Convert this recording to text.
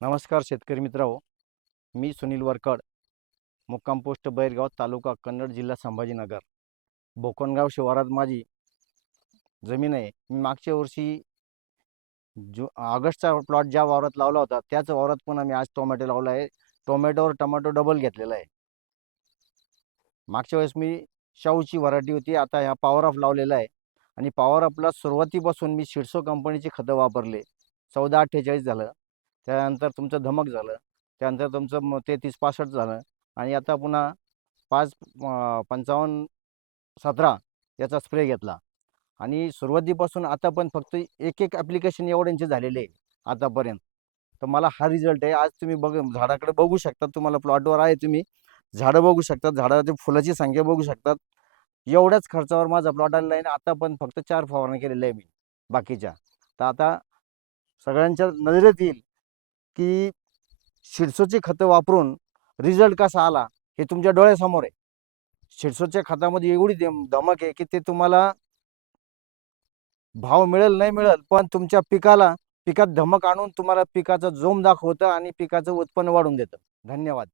नमस्कार शेतकरी मित्रांनो, मी सुनील वरकड, मुक्काम पोस्ट बैरगाव, तालुका कन्नड, जिल्हा संभाजीनगर. बोकनगाव शिवारात माझी जमीन आहे. मी मागच्या वर्षी ऑगस्टचा प्लॉट ज्या वावरात लावला होता त्याच वावरात पण आम्ही आज टोमॅटो लावला आहे. टोमॅटोवर टोमॅटो डबल घेतलेला आहे. मागच्या वेळेस मी शाहूची व्हरायटी होती, आता ह्या पॉवर ऑफ लावलेला आहे. आणि पॉवर ऑफला सुरुवातीपासून मी शिडसो कंपनीची खतं वापरले. 1448 झालं, त्यानंतर तुमचं धमक झालं, त्यानंतर तुमचं 3365 झालं, आणि आता पुन्हा 5517 याचा स्प्रे घेतला. आणि सुरुवातीपासून आता पण फक्त एक एक ॲप्लिकेशन एवढ्यांचे झालेले आहे आतापर्यंत. तर मला हा रिझल्ट आहे. आज तुम्ही झाडाकडे बघू शकता, तुम्हाला प्लॉटवर आहे, तुम्ही झाडं बघू शकता, झाडाची फुलाची संख्या बघू शकतात. एवढ्याच खर्चावर माझा प्लॉट आलेला आहे आणि आता पण फक्त 4 फवारणी केलेल्या आहे मी बाकीच्या. तर आता सगळ्यांच्या नजरेत येईल की शिडसोची खतं वापरून रिझल्ट कसा आला हे तुमच्या डोळ्यासमोर आहे. शिडसोच्या खतामध्ये एवढी धमक आहे की ते तुम्हाला भाव मिळेल नाही मिळेल, पण तुमच्या पिकात धमक आणून तुम्हाला पिकाचा जोम दाखवतं आणि पिकाचं उत्पन्न वाढवून देतं. धन्यवाद.